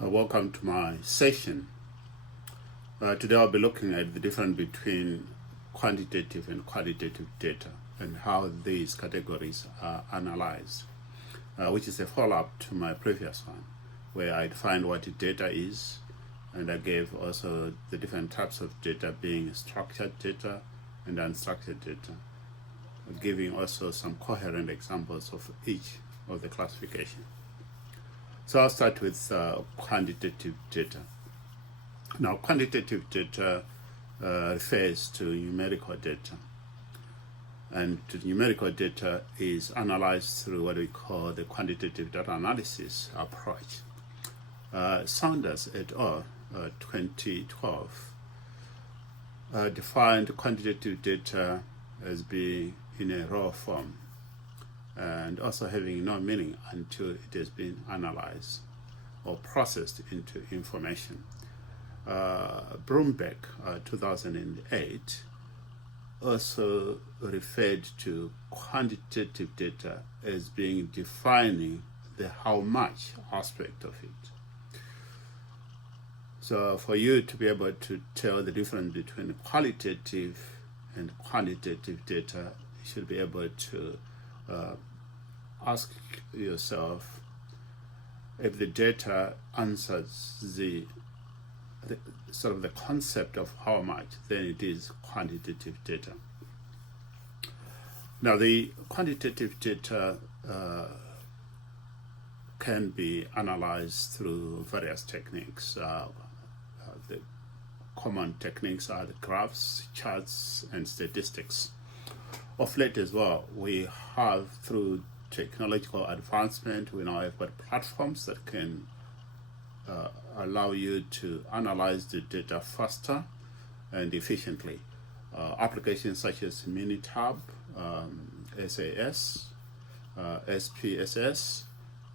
Welcome to my session. Today I'll be looking at the difference between quantitative and qualitative data and how these categories are analyzed, which is a follow-up to my previous one, where I defined what data is, and I gave also the different types of data being structured data and unstructured data, giving also some coherent examples of each of the classification. So I'll start with quantitative data. Now, quantitative data refers to numerical data, and numerical data is analyzed through what we call the quantitative data analysis approach. Saunders et al. 2012 defined quantitative data as being in a raw form and also having no meaning until it has been analyzed or processed into information. Brumbeck, 2008, also referred to quantitative data as being defining the how much aspect of it. So for you to be able to tell the difference between qualitative and quantitative data, you should be able to ask yourself if the data answers the sort of the concept of how much, then it is quantitative data. Now, the quantitative data can be analyzed through various techniques. The common techniques are the graphs, charts, and statistics. Of late as well, we have, through technological advancement, we now have got platforms that can allow you to analyze the data faster and efficiently. Applications such as Minitab, SAS, SPSS,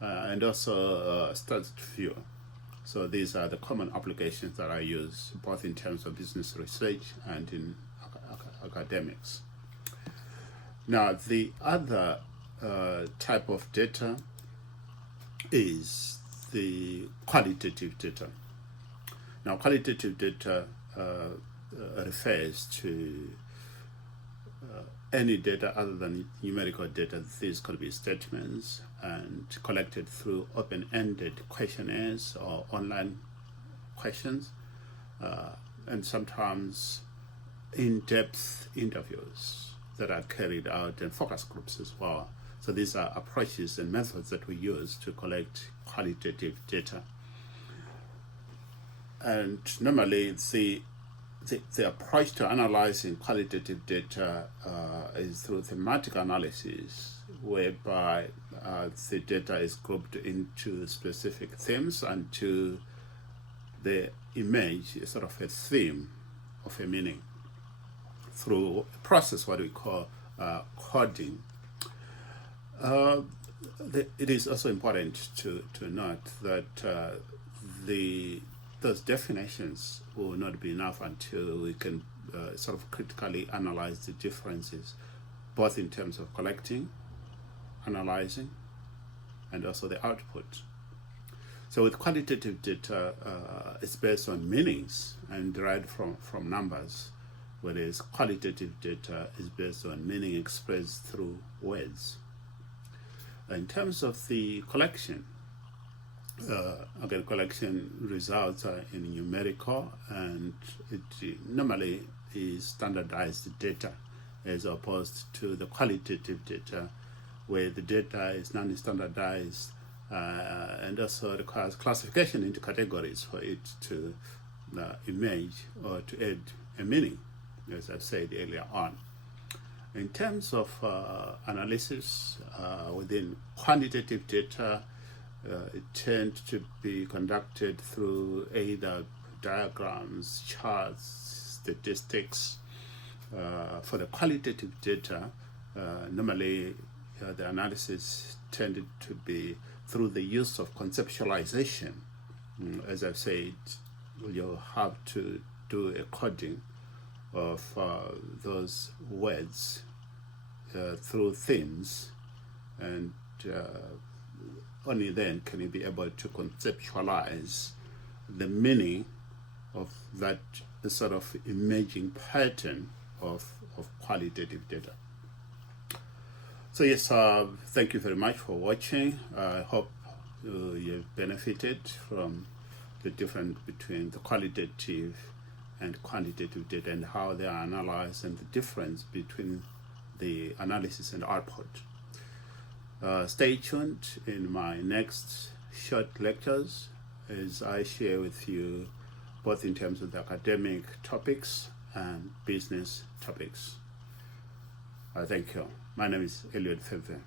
and also StatView. So these are the common applications that I use both in terms of business research and in academics. Now, the other type of data is the qualitative data. Now, qualitative data refers to any data other than numerical data. These could be statements and collected through open-ended questionnaires or online questions, and sometimes in-depth interviews that are carried out in focus groups as well. So these are approaches and methods that we use to collect qualitative data. And normally the approach to analyzing qualitative data is through thematic analysis, whereby the data is grouped into specific themes until they emerge a sort of a theme of a meaning through a process what we call coding. It is also important to note that those definitions will not be enough until we can sort of critically analyze the differences, both in terms of collecting, analyzing, and also the output. So with quantitative data, it's based on meanings and derived from numbers, whereas qualitative data is based on meaning expressed through words. In terms of the collection, collection results are in numerical, and it normally is standardized data as opposed to the qualitative data, where the data is non-standardized and also requires classification into categories for it to emerge or to add a meaning, as I said earlier on. In terms of analysis within quantitative data, it tends to be conducted through either diagrams, charts, statistics. For the qualitative data, normally the analysis tended to be through the use of conceptualization. As I've said, you'll have to do a coding of those words through themes and only then can you be able to conceptualize the meaning of that sort of emerging pattern of qualitative data. So yes, thank you very much for watching. I hope you've benefited from the difference between the qualitative and quantitative data and how they are analyzed and the difference between the analysis and output. Stay tuned in my next short lectures as I share with you both in terms of the academic topics and business topics. Thank you. My name is Eliud Feve.